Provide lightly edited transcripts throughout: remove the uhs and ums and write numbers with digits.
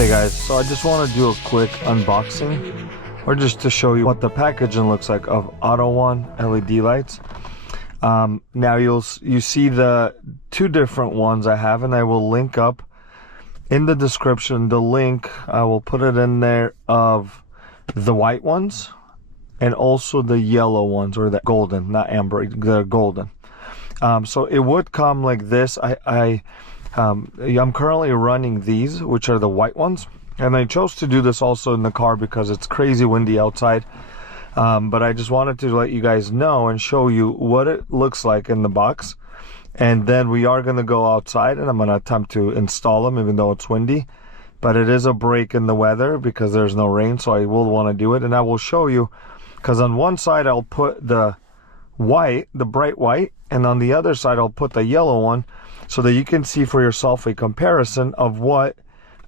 Okay guys, so I just want to do a quick unboxing, or just to show you what the packaging looks like of Autoone LED lights. Now you see the two different ones I have, and I will link up in the description the link. I will put it in there of the white ones and also the yellow ones, or the golden, not amber, the golden. So it would come like this. I'm currently running these, which are the white ones, and I chose to do this also in the car because it's crazy windy outside. But I just wanted to let you guys know and show you what it looks like in the box. And then we are going to go outside and I'm going to attempt to install them even though it's windy. But it is a break in the weather because there's no rain, so I will want to do it. And I will show you, because on one side I'll put the white, the bright white, and on the other side I'll put the yellow one, so that you can see for yourself a comparison of what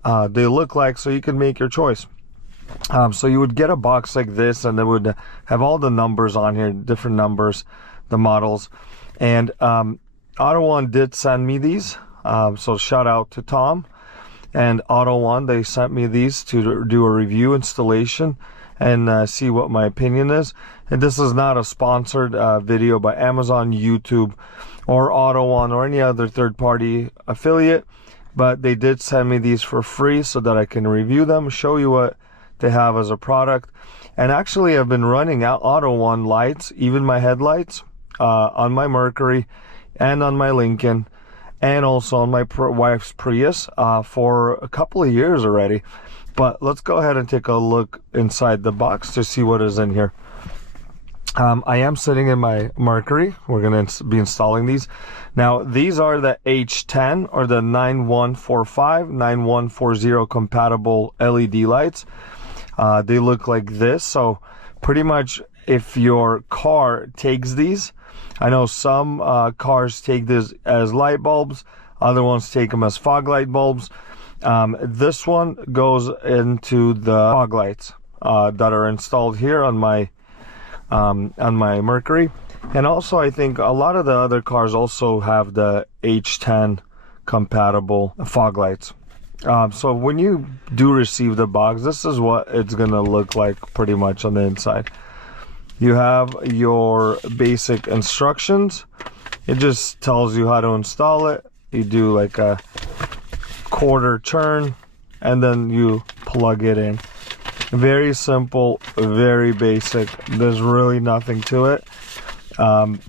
they look like, so you can make your choice. So you would get a box like this, and it would have all the numbers on here, different numbers, the models. And Autoone did send me these, so shout out to Tom and Autoone. They sent me these to do a review installation and see what my opinion is. And this is not a sponsored video by Amazon, YouTube, or Autoone, or any other third-party affiliate, but they did send me these for free so that I can review them, show you what they have as a product. And actually I've been running Autoone lights, even my headlights, on my Mercury and on my Lincoln, and also on my wife's Prius for a couple of years already. But let's go ahead and take a look inside the box to see what is in here. I am sitting in my Mercury. We're going to be installing these. Now, these are the H10 or the 9145, 9140 compatible LED lights. They look like this. So pretty much if your car takes these, I know some cars take this as light bulbs, other ones take them as fog light bulbs. This one goes into the fog lights that are installed here on my Mercury. And also I think a lot of the other cars also have the H10 compatible fog lights. So when you do receive the box, this is what it's gonna look like pretty much on the inside. You have your basic instructions. It just tells you how to install it. You do like a quarter turn and then you plug it in. Very simple, very basic. There's really nothing to it. And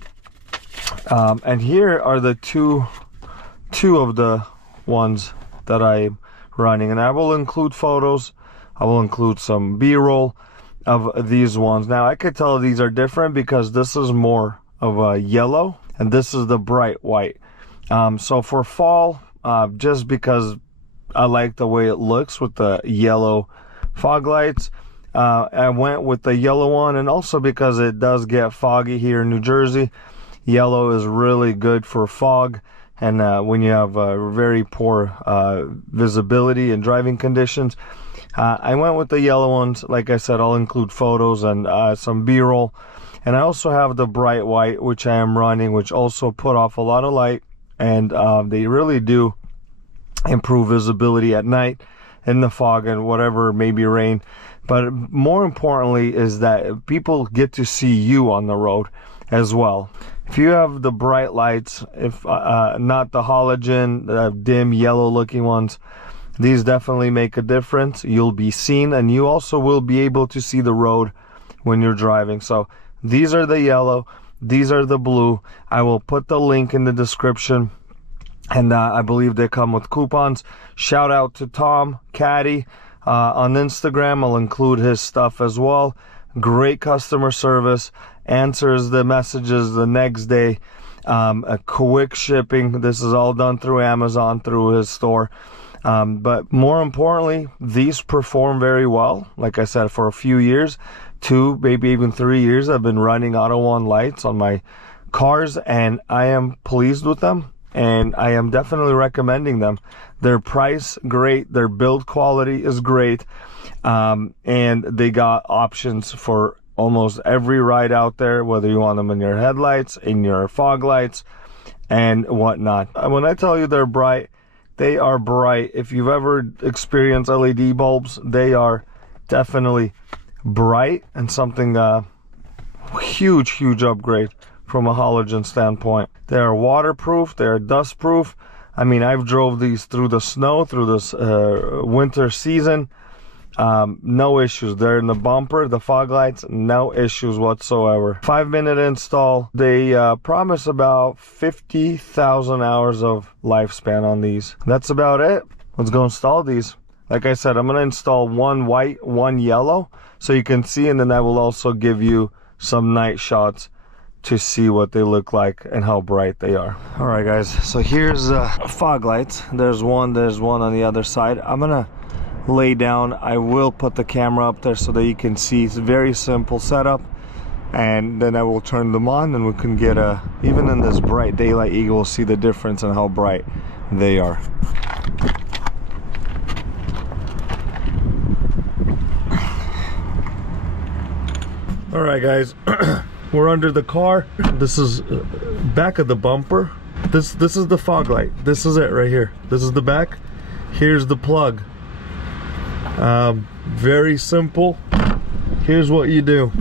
here are the two of the ones that I'm running, and I will include photos. I will include some B-roll of these ones. Now I could tell these are different because this is more of a yellow and this is the bright white. So for fall, just because I like the way it looks with the yellow fog lights, I went with the yellow one, and also because it does get foggy here in New Jersey. Yellow is really good for fog, and when you have very poor visibility and driving conditions. I went with the yellow ones. Like I said, I'll include photos and some B-roll. And I also have the bright white, which I am running, which also put off a lot of light, and they really do improve visibility at night in the fog and whatever, maybe rain. But more importantly is that people get to see you on the road as well. If you have the bright lights, if not the halogen, dim yellow looking ones, these definitely make a difference. You'll be seen, and you also will be able to see the road when you're driving. So these are the yellow, these are the blue. I will put the link in the description. And I believe they come with coupons. Shout out to Tom Caddy on Instagram. I'll include his stuff as well. Great customer service. Answers the messages the next day. A quick shipping. This is all done through Amazon, through his store. But more importantly, these perform very well. Like I said, for a few years, 2, maybe even 3 years, I've been running Autoone lights on my cars, and I am pleased with them. And I am definitely recommending them. Their price, great. Their build quality is great. And they got options for almost every ride out there, whether you want them in your headlights, in your fog lights, and whatnot. When I tell you they're bright, They are bright. If you've ever experienced LED bulbs, they are definitely bright, and something huge upgrade from a halogen standpoint. They are waterproof, they are dust proof. I mean, I've drove these through the snow, through this winter season. No issues. They're in the bumper, the fog lights, no issues whatsoever. 5-minute install. They promise about 50,000 hours of lifespan on these. That's about it. Let's go install these. Like I said, I'm going to install one white, one yellow, so you can see, and then I will also give you some night shots to see what they look like and how bright they are. All right, guys, so here's fog lights. There's one on the other side. I'm gonna lay down. I will put the camera up there so that you can see. It's a very simple setup, and then I will turn them on, and we can get a, even in this bright daylight, you will see the difference in how bright they are. All right, guys. We're under the car. This is back of the bumper. This is the fog light. This is it right here. This is the back. Here's the plug. Very simple. Here's what you do.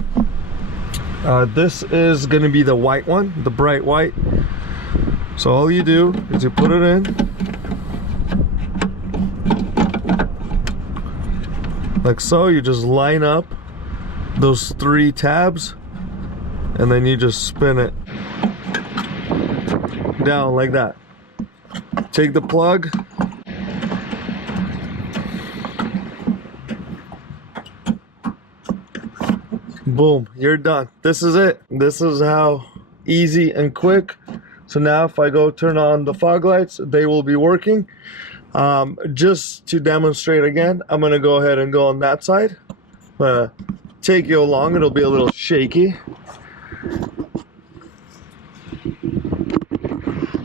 This is gonna be the white one, the bright white. So all you do is you put it in. Like so, you just line up those 3 tabs, and then you just spin it down like that. Take the plug, boom, you're done. This is it. This is how easy and quick. So now if I go turn on the fog lights, they will be working. Just to demonstrate again, I'm gonna go ahead and go on that side. Take you along. It'll be a little shaky.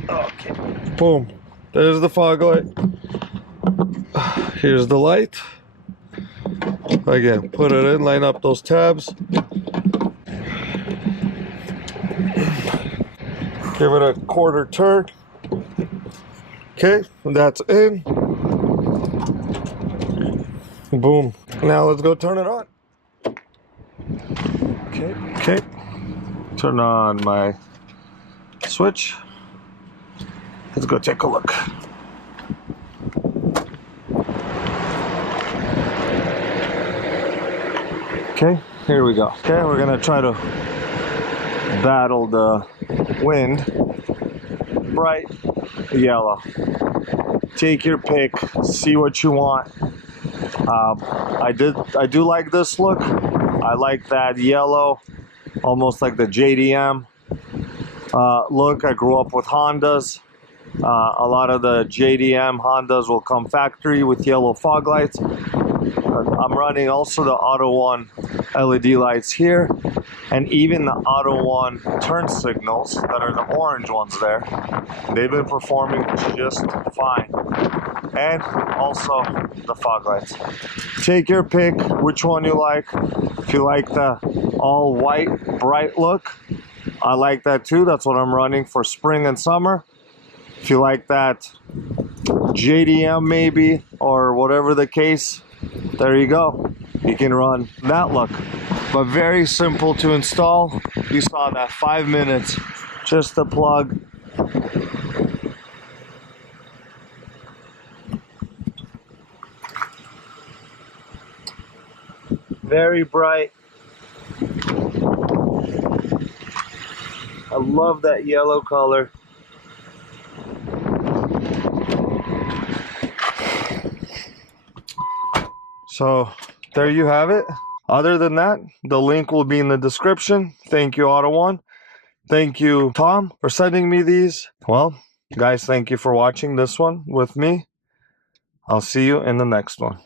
Okay. Boom. There's the fog light. Here's the light. Again, put it in, line up those tabs. Give it a quarter turn. Okay, that's in. Boom. Now let's go turn it on. Okay. Turn on my switch. Let's go take a look. Okay, here we go. Okay, we're gonna try to battle the wind. Bright yellow. Take your pick. See what you want. I do like this look. I like that yellow, almost like the JDM look. I grew up with Hondas. A lot of the JDM Hondas will come factory with yellow fog lights. I'm running also the Autoone LED lights here, and even the Autoone turn signals that are the orange ones there. They've been performing just fine. And also the fog lights. Take your pick, which one you like. If you like the all white, bright look, I like that too. That's what I'm running for spring and summer. If you like that JDM maybe, or whatever the case, there you go. You can run that look. But very simple to install. You saw that, 5 minutes. Just the plug. Very bright. I love that yellow color. So there you have it. Other than that, the link will be in the description. Thank you, Autoone. Thank you, Tom, for sending me these. Well, guys, thank you for watching this one with me. I'll see you in the next one.